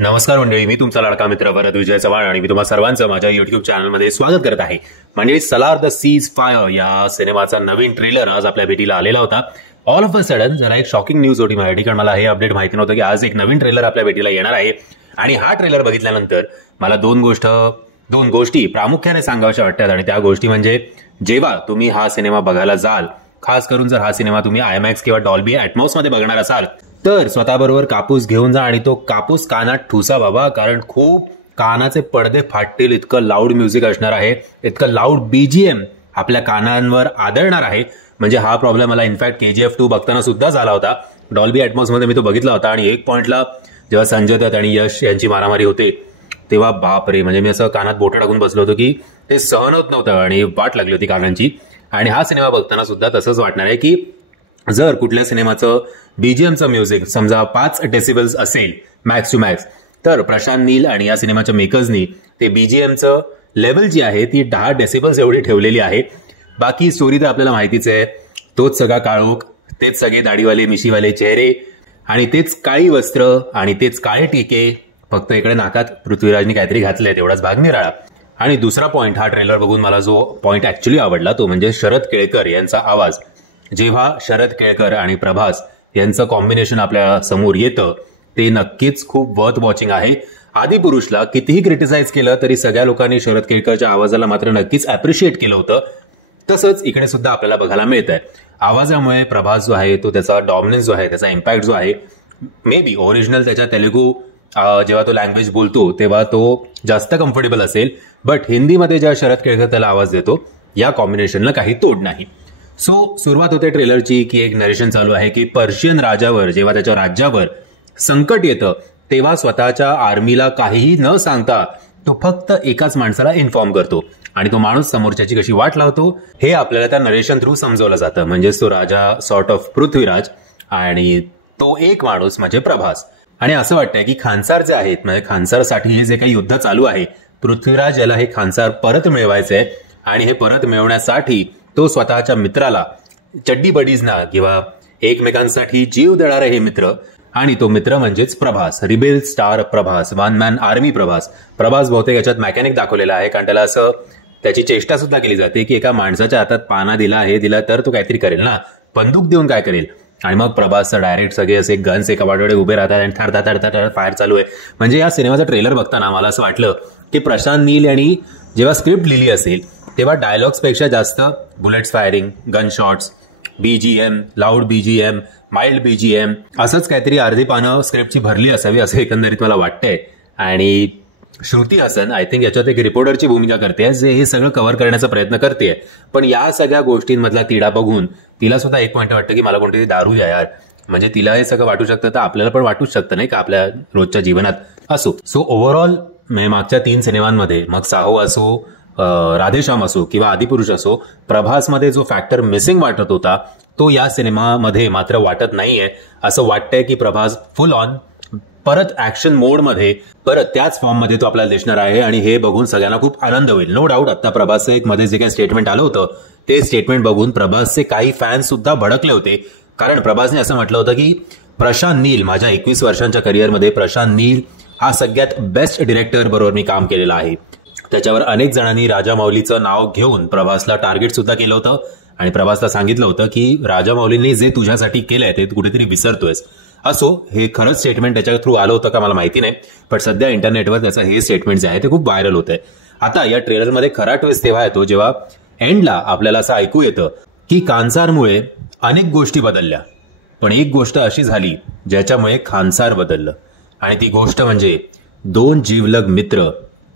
नमस्कार मंडळी, मी तुमचा लाडका मित्र भरत विजय चव्हाण आणि मी तुम्हा सर्वांचं माझ्या युट्यूब चॅनलमध्ये स्वागत करत आहे. मंडळी, सलार द सीज फायर या सिनेमाचा नवीन ट्रेलर आज आपल्या भेटीला आलेला होता. ऑल ऑफ अ सडन जरा एक शॉकिंग न्यूज होती माझ्यासाठी, कारण मला हे अपडेट माहिती नव्हतं की आज एक नवीन ट्रेलर आपल्या भेटीला येणार आहे. आणि हा ट्रेलर बघितल्यानंतर मला दोन गोष्टी प्रामुख्याने सांगाव्याशा वाटतात. आणि त्या गोष्टी म्हणजे, जेव्हा तुम्ही हा सिनेमा बघायला जाल, खास करून जर हा सिनेमा तुम्ही आयमॅक्स किंवा डॉल्बी ॲटमॉस मध्ये बघणार असाल, तर स्वतःबरोबर कापूस घेऊन जा आणि तो कापूस कानात ठुसा बाबा, कारण खूप कानाचे पडदे फाटतील इतकं लाऊड म्युझिक असणार आहे, इतकं लाऊड बीजीएम आपल्या कानांवर आदळणार आहे. म्हणजे हा प्रॉब्लेम मला इनफॅक्ट KGF 2 बघताना सुद्धा झाला होता. डॉल्बी ॲटमॉस मध्ये मी तो बघितला होता आणि एक पॉइंटला जेव्हा संजय दत्त आणि यश यांची मारामारी होते तेव्हा बापरे, म्हणजे मी असं कानात बोटं टाकून बसलो होतो की ते सहन होत नव्हतं आणि वाट लागली होती कानांची. आणि हा सिनेमा बघताना सुद्धा तसंच वाटणार आहे की जर कुठल्या सिनेमाचं बीजीएमचं म्युझिक समजा 5 डेसिबल्स असेल मॅक्स टू मॅक्स, तर प्रशांत नील आणि या सिनेमाच्या मेकर्सनी ते बीजीएमचं लेवल जी आहे ती 10 डेसिबल्स एवढी ठेवलेली आहे. बाकी स्टोरी तर आपल्याला माहितीच आहे, तोच सगळा काळोख, तेच सगळे दाढीवाले मिशीवाले चेहरे आणि तेच काळी वस्त्र आणि तेच काळे टिके, फक्त इकडे नाकात पृथ्वीराजनी काहीतरी घातलंय तेवढाच भाग निराळा. आणि दुसरा पॉइंट, हा ट्रेलर बघून मला जो पॉइंट ऍक्च्युली आवडला तो म्हणजे शरद केळकर यांचा आवाज. जेव्हा शरद केळकर आणि प्रभास यांचं कॉम्बिनेशन आपल्या समोर येतं ते नक्कीच खूप वर्थ वॉचिंग आहे. आदिपुरुषला कितीही क्रिटिसाइज केलं तरी सगळ्या लोकांनी शरद केळकरच्या आवाजाला मात्र नक्कीच अप्रिशिएट केलं होतं. तसंच इकडे सुद्धा आपल्याला बघायला मिळत आहे. आवाजामुळे प्रभास जो आहे तो त्याचा डॉमिनन्स जो आहे, त्याचा इम्पॅक्ट जो आहे, मे बी ओरिजिनल त्याच्या तेलुगू जेव्हा तो लँग्वेज बोलतो तेव्हा तो जास्त कम्फर्टेबल असेल, बट हिंदीमध्ये जेव्हा शरद केळकर त्याला आवाज देतो या कॉम्बिनेशनला काही तोड नाही. सो सुरुवात होते ट्रेलरची की एक नरेशन चालू आहे की पर्शियन राजावर जेव्हा त्याच्या राज्यावर संकट येतं तेव्हा स्वतःच्या आर्मीला काहीही न सांगता तो फक्त एकाच माणसाला इन्फॉर्म करतो आणि तो माणूस समोरच्याची कशी वाट लावतो हे आपल्याला त्या नरेशन थ्रू समजवलं जातं. म्हणजेच तो राजा सॉर्ट ऑफ पृथ्वीराज आणि तो एक माणूस म्हणजे प्रभास. आणि असं वाटतंय की खानसार जे आहेत, म्हणजे खानसारसाठी हे जे काही युद्ध चालू आहे, पृथ्वीराज याला हे खानसार परत मिळवायचंय आणि हे परत मिळवण्यासाठी तो स्वतःच्या मित्राला, चड्डी बडीजना किंवा एकमेकांसाठी जीव देणारे हे मित्र, आणि तो मित्र म्हणजेच Prabhas, rebel star Prabhas, one man army Prabhas बहुतेक याच्यात मेकॅनिक दाखवलेला आहे, कारण त्याला असं त्याची चेष्टा सुद्धा केली जाते की एका माणसाच्या हातात पाना दिला, हे दिला तर तो काहीतरी करेल ना, बंदूक देऊन काय करेल. आणि मग प्रभासचं डायरेक्ट सगळे असे गन्स एका वाटेकडे उभे राहतात आणि थरथर फायर चालू आहे. म्हणजे या सिनेमाचा ट्रेलर बघताना मला असं वाटलं की प्रशांत नील यांनी जेव्हा स्क्रिप्ट लिहिली असेल तेव्हा डायलॉग्सपेक्षा जास्त bullets firing, gun shots, BGM, loud BGM, mild BGM असंच काहीतरी अर्धी पानं स्क्रिप्टची भरली असावी असं एकंदरीत मला वाटतंय. आणि श्रुती हसन आय थिंक याच्यात एक रिपोर्टरची भूमिका करते जे हे सगळं कव्हर करण्याचा प्रयत्न करते. पण या सगळ्या गोष्टींमधला तिढा बघून तिला सुद्धा एक पॉईंट वाटतं की मला कोणतरी दारू द्या यार, म्हणजे तिला हे सगळं वाटू शकतं तर आपल्याला पण वाटूच शकतं नाही का आपल्या रोजच्या जीवनात असो. सो ओव्हरऑल मागच्या 3 सिनेमांमध्ये, मग साहो असो, राधेश्याम असो किंवा आदिपुरुष असो, प्रभासमध्ये जो फॅक्टर मिसिंग वाटत होता तो या सिनेमामध्ये मात्र वाटत नाहीये. असं वाटतंय की प्रभास फुल ऑन परत ऍक्शन मोडमध्ये परत त्याच फॉर्ममध्ये तो आपल्याला दिसणार आहे आणि हे बघून सगळ्यांना खूप आनंद होईल. नो डाऊट आता प्रभासचं एक मध्ये जे काही स्टेटमेंट आलं होतं ते स्टेटमेंट बघून प्रभासचे काही फॅन्स सुद्धा भडकले होते, कारण प्रभासने असं म्हटलं होतं की प्रशांत नील, माझ्या 21 वर्षांच्या करिअरमध्ये प्रशांत नील हा सगळ्यात बेस्ट डिरेक्टर बरोबर मी काम केलेलं आहे. त्याच्यावर अनेक जणांनी राजामौलीचं नाव घेऊन प्रभासला टार्गेट सुद्धा केलं होतं आणि प्रभासला सांगितलं होतं की राजामौलींनी जे तुझ्यासाठी केलंय ते कुठेतरी विसरतोयस. असो, हे खरंच स्टेटमेंट त्याच्या थ्रू आलं होतं का मला माहिती नाही, पण सध्या इंटरनेटवर त्याचं हे स्टेटमेंट जे आहे ते खूप व्हायरल होत आहे. आता या ट्रेलरमध्ये खरा ट्विस्ट तेव्हा येतो जेव्हा एंडला आपल्याला असं ऐकू येतं की खानसारमुळे अनेक गोष्टी बदलल्या, पण एक गोष्ट अशी झाली ज्याच्यामुळे खानसार बदललं, आणि ती गोष्ट म्हणजे 2 जीवलग मित्र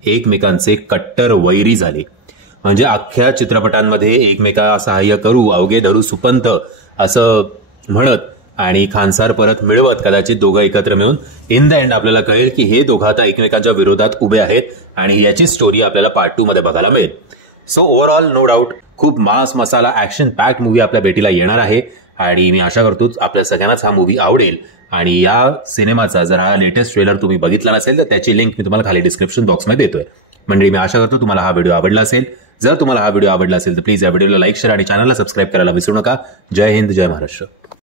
एकमेकांचे कट्टर वैरी झाले. म्हणजे अख्ख्या चित्रपटांमध्ये एकमेका सहाय्य करू अवघे धरू सुपंत असं म्हणत आणि खानसार परत मिळवत कदाचित दोघं एकत्र मिळून इन द एंड आपल्याला कळेल की हे दोघं आता एकमेकांच्या विरोधात उभे आहेत आणि याची स्टोरी आपल्याला पार्ट 2 मध्ये बघायला मिळेल. सो ओव्हरऑल नो डाऊट खूप मास मसाला ऍक्शन पॅक्ड मूवी आपल्या भेटीला येणार आहे आणि मी आशा करतो आपल्या सगळ्यांनाच हा मूवी आवडेल. आणि या सिनेमाचा जर हा लेटेस्ट ट्रेलर तुम्ही बघितला नसेल तर त्याची लिंक मी तुम्हाला खाली डिस्क्रिप्शन बॉक्समध्ये देतोय. म्हणजे मी आशा करतो तुम्हाला हा व्हिडिओ आवडला असेल. जर तुम्हाला हा व्हिडिओ आवडला असेल तर प्लीज या व्हिडिओला लाईक, शेअर आणि चॅनलला सबस्क्राईब करायला विसरू नका. जय हिंद, जय महाराष्ट्र.